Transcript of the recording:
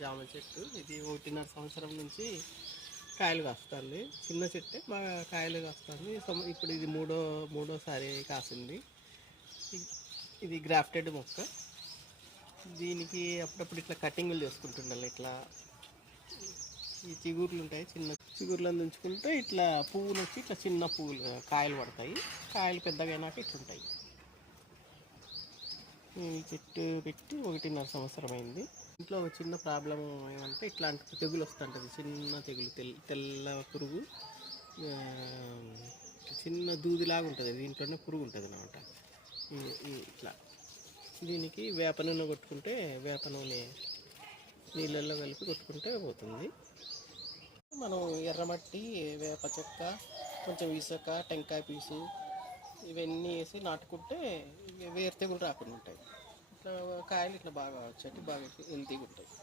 జామ చెట్టు. ఇది 1.5 సంవత్సరం నుంచి కాయలు కాస్తుంది. చిన్న చెట్టే బాగా కాయలు కాస్తుంది. ఇప్పుడు ఇది మూడోసారి కాసింది. ఇది గ్రాఫ్టెడ్ మొక్క. దీనికి అప్పుడప్పుడు ఇట్లా కటింగులు చేసుకుంటుండాలి. ఇట్లా ఈ చిగుర్లు ఉంటాయి, చిన్న చిగుర్లను ఉంచుకుంటే ఇట్లా పువ్వులు వచ్చి ఇట్లా చిన్న పువ్వులు కాయలు పడతాయి. కాయలు పెద్దగా అయినాక ఇట్లుంటాయి. ఈ చెట్టు పెట్టి 1.5 సంవత్సరం అయింది. ఇంట్లో ఒక చిన్న ప్రాబ్లం ఏమంటే ఇట్లాంటి తెగులు వస్తుంటుంది. చిన్న తెగులు, తెల్ల పురుగు, చిన్న దూదిలాగా ఉంటుంది. దీంట్లోనే పురుగు ఉంటుంది అన్నమాట. ఇట్లా దీనికి వేప నూనె కొట్టుకుంటే, వేప నూనె నీళ్ళల్లో కలిపి కొట్టుకుంటే పోతుంది. మనం ఎర్రమట్టి, వేప చెక్క, కొంచెం ఇసుక, టెంకాయ పీసు ఇవన్నీ వేసి నాటుకుంటే వేరు తెగులు రాకుండా ఉంటాయి. ఇట్లా కాయలు ఇట్లా బాగా చెట్టు బాగా హెల్తీగా ఉంటాయి.